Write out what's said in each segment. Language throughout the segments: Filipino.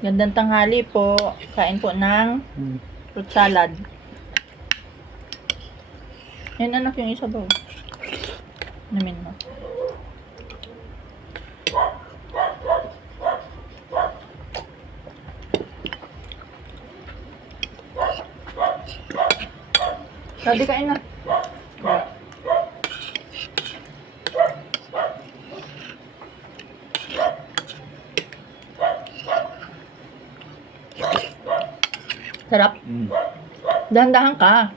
Gandang tanghali po. Kain po ng fruit salad. Yan anak yung isa ba? Namin mo. Sabi kain na. Sarap. Dahan-dahan ka.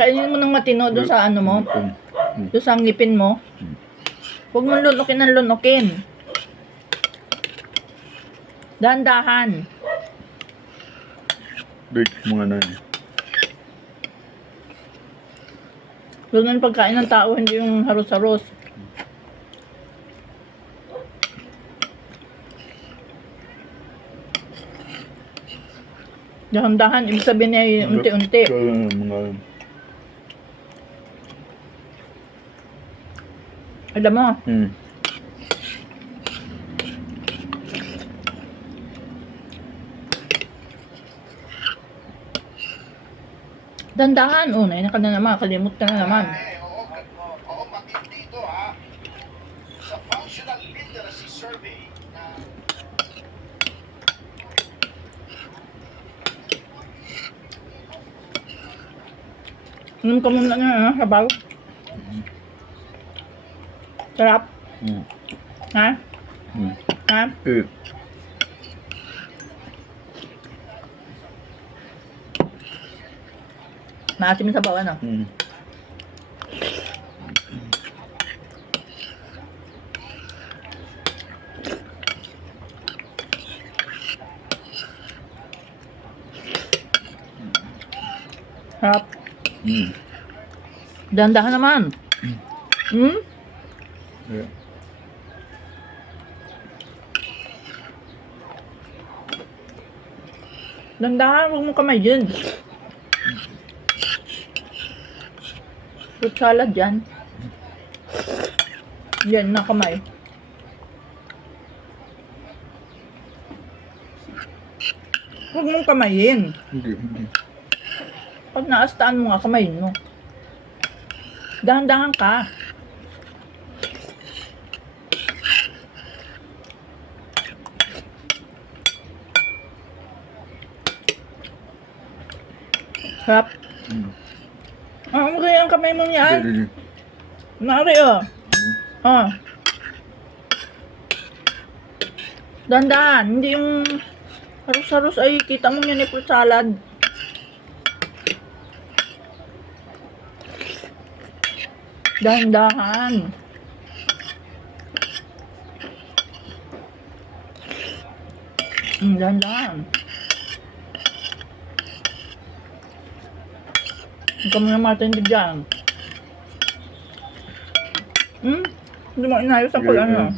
Kainin mo ng matino doon sa ano mo. Doon sa ngipin mo. Huwag mong lunukin ng lunukin. Dahan-dahan. Big mga na yun. Huwag ng pagkain ng tao, hindi yung haros-haros. Dahan-dahan, ibig sabihin niya unti-unti. Kaya mga... Alam mo, dahan-dahan. Oh, naina ka na naman. Kalimut ka na naman. Oo, matindi ito ha. Sa Functional Literacy Survey na Inom ka muna na, sabaw. Sarap. Ha? Ha? Maasim yung sabaw, ano? Sarap. Dahan-dahan naman. Yeah. Dahan-dahan, huwag mong kamay yun. Fruit salad yan. Yan, na kamay. Huwag mong kamayin. Hindi. Pag naastaan mo nga, kamayin mo. Dahan-dahan ka. Sarap. Ah, okay ang kamay mo yan. Mari, oh. Oh. Dahan-dahan. Hindi yung harus-harus ay kita mo yan fruit salad. Dahan-dahan. Dahan-dahan. Huwag ka muna matindi dyan. Hindi mo inayos ang pag ano.